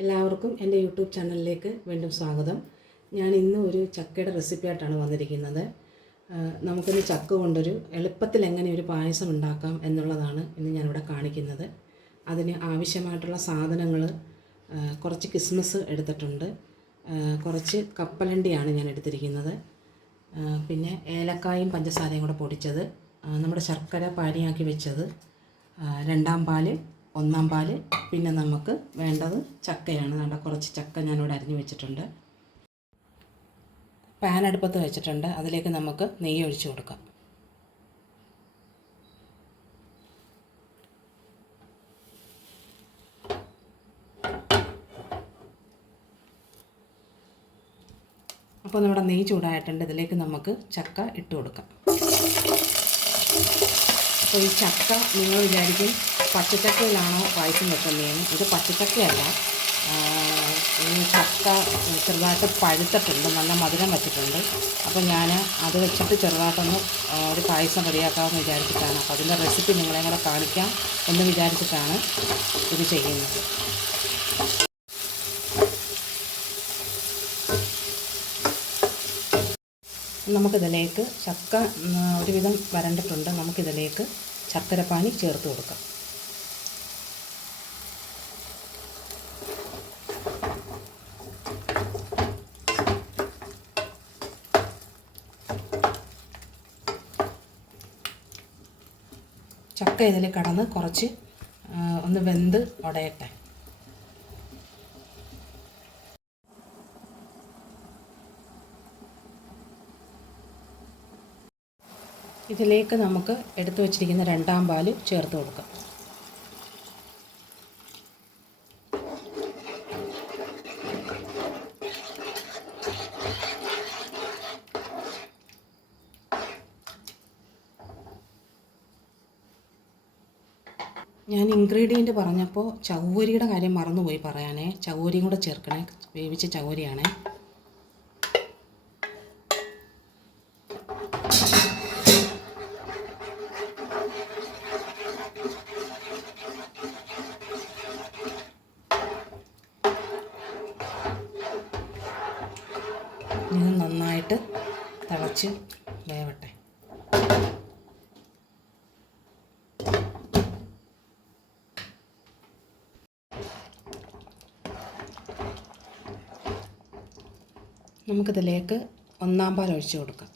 എല്ലാവർക്കും എൻ്റെ യൂട്യൂബ് ചാനലിലേക്ക് വീണ്ടും സ്വാഗതം. ഞാൻ ഇന്ന് ഒരു ചക്കയുടെ റെസിപ്പി ആയിട്ടാണ് വന്നിരിക്കുന്നത്. നമുക്കിന്ന് ചക്ക കൊണ്ടൊരു എളുപ്പത്തിൽ എങ്ങനെ ഒരു പായസം ഉണ്ടാക്കാം എന്നുള്ളതാണ് ഇന്ന് ഞാനിവിടെ കാണിക്കുന്നത്. അതിന് ആവശ്യമായിട്ടുള്ള സാധനങ്ങൾ കുറച്ച് കിസ്മിസ് എടുത്തിട്ടുണ്ട്, കുറച്ച് കപ്പലണ്ടിയാണ് ഞാൻ എടുത്തിരിക്കുന്നത്, പിന്നെ ഏലക്കായും പഞ്ചസാരയും കൂടെ പൊടിച്ചത്, നമ്മുടെ ശർക്കര പാനിയാക്കി വെച്ചത്, രണ്ടാം പാല്, ഒന്നാം പാല്, പിന്നെ നമുക്ക് വേണ്ടത് ചക്കയാണ്. നല്ല കുറച്ച് ചക്ക ഞാനിവിടെ അരിഞ്ഞു വെച്ചിട്ടുണ്ട്. പാൻ അടുപ്പത്ത് വെച്ചിട്ടുണ്ട്, അതിലേക്ക് നമുക്ക് നെയ്യ് ഒഴിച്ചു കൊടുക്കാം. അപ്പോൾ നമ്മുടെ നെയ്യ് ചൂടായിട്ടുണ്ട്, ഇതിലേക്ക് നമുക്ക് ചക്ക ഇട്ട് കൊടുക്കാം. അപ്പോൾ ഈ ചക്ക നിങ്ങൾ വിചാരിക്കും പച്ചച്ചക്കയിലാണോ പായസം വെക്കുന്നതെന്ന്. ഇത് പച്ചച്ചക്കയല്ല, ഈ ചക്ക ചെറുതായിട്ട് പഴുത്തിട്ടുണ്ട്, നല്ല മധുരം വെച്ചിട്ടുണ്ട്. അപ്പോൾ ഞാൻ അത് വെച്ചിട്ട് ചെറുതായിട്ടൊന്ന് ഒരു പായസം റെഡിയാക്കാമെന്ന് വിചാരിച്ചിട്ടാണ്. അപ്പോൾ അതിൻ്റെ റെസിപ്പി നിങ്ങളെ കൂടെ കാണിക്കാം എന്ന് വിചാരിച്ചിട്ടാണ് ഇത് ചെയ്യുന്നത്. നമുക്കിതിലേക്ക് ചക്ക ഒരുവിധം വരണ്ടിട്ടുണ്ട്, നമുക്കിതിലേക്ക് ശർക്കരപ്പാനി ചേർത്ത് കൊടുക്കാം. ചക്ക ഇതിൽ കടന്ന് കുറച്ച് ഒന്ന് വെന്ത് ഉടയട്ടെ. ഇതിലേക്ക് നമുക്ക് എടുത്തു വച്ചിരിക്കുന്ന രണ്ടാം പാല് ചേർത്ത് കൊടുക്കാം. ഞാൻ ഇൻഗ്രീഡിയൻറ്റ് പറഞ്ഞപ്പോൾ ചവ്വരിയുടെ കാര്യം മറന്നുപോയി പറയാനേ. ചവ്വരിയും കൂടെ ചേർക്കണേ, വേവിച്ച ചവ്വരിയാണേ. ഇത് നന്നായിട്ട് തിളച്ച് വേവട്ടെ. നമുക്കിതിലേക്ക് ഒന്നാം പാൽ ഒഴിച്ച് കൊടുക്കാം.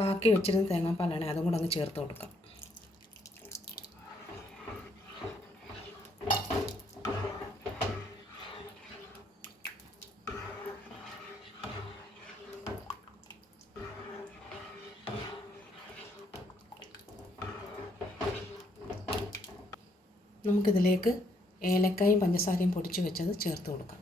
ബാക്കി വെച്ചിരുന്ന തേങ്ങാപ്പാലാണ്, അതും കൂടെ അങ്ങ് ചേർത്ത് കൊടുക്കാം. നമുക്കിതിലേക്ക് ഏലക്കായും പഞ്ചസാരയും പൊടിച്ച് വെച്ചത് ചേർത്ത് കൊടുക്കാം.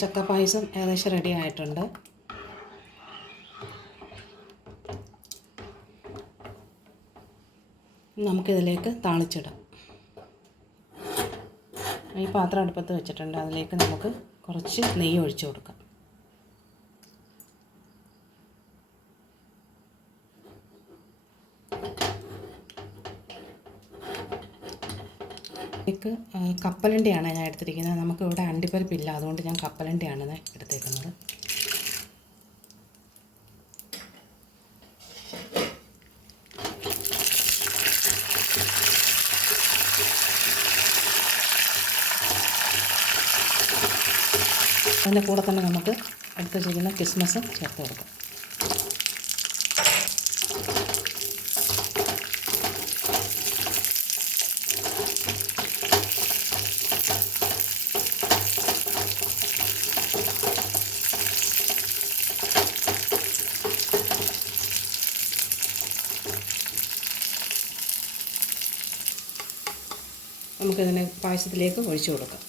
ചക്ക പായസം ഏകദേശം റെഡി ആയിട്ടുണ്ട്. നമുക്കിതിലേക്ക് താളിച്ചിടാം. ഈ പാത്രം അടുപ്പത്ത് വെച്ചിട്ടുണ്ട്, അതിലേക്ക് നമുക്ക് കുറച്ച് നെയ്യ് ഒഴിച്ചു കൊടുക്കാം. ഇതിലേക്ക് കപ്പലണ്ടിയാണ് ഞാൻ എടുത്തിരിക്കുന്നത്. നമുക്കിവിടെ അണ്ടിപ്പരിപ്പില്ല, അതുകൊണ്ട് ഞാൻ കപ്പലണ്ടിയാണ് എടുത്തേക്കുന്നത്. അതിൻ്റെ കൂടെ തന്നെ നമുക്ക് എടുത്ത് വെച്ചിരിക്കുന്ന കിസ്മിസ് ചേർത്ത് കൊടുക്കാം. നമുക്കതിനെ പായസത്തിലേക്ക് ഒഴിച്ചു കൊടുക്കാം.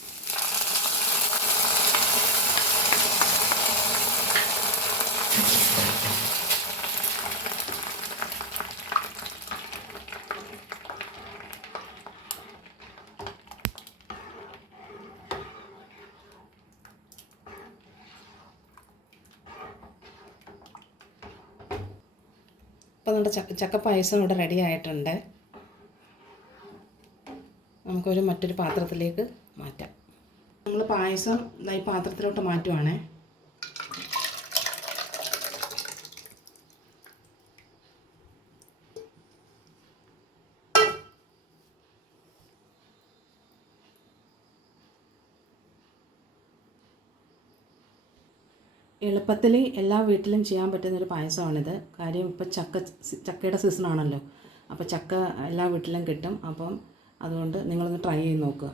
അപ്പോൾ നമ്മുടെ ചക്ക പായസം ഇവിടെ റെഡി ആയിട്ടുണ്ട്. നമുക്കൊരു മറ്റൊരു പാത്രത്തിലേക്ക് മാറ്റാം. നമ്മൾ പായസം ഈ പാത്രത്തിലോട്ട് മാറ്റുവാണേ. എളുപ്പത്തിൽ എല്ലാ വീട്ടിലും ചെയ്യാൻ പറ്റുന്നൊരു പായസമാണിത്. കാര്യം ഇപ്പോൾ ചക്കയുടെ സീസണാണല്ലോ. അപ്പോൾ ചക്ക എല്ലാ വീട്ടിലും കിട്ടും. അപ്പം അതുകൊണ്ട് നിങ്ങളൊന്ന് ട്രൈ ചെയ്ത് നോക്കുക.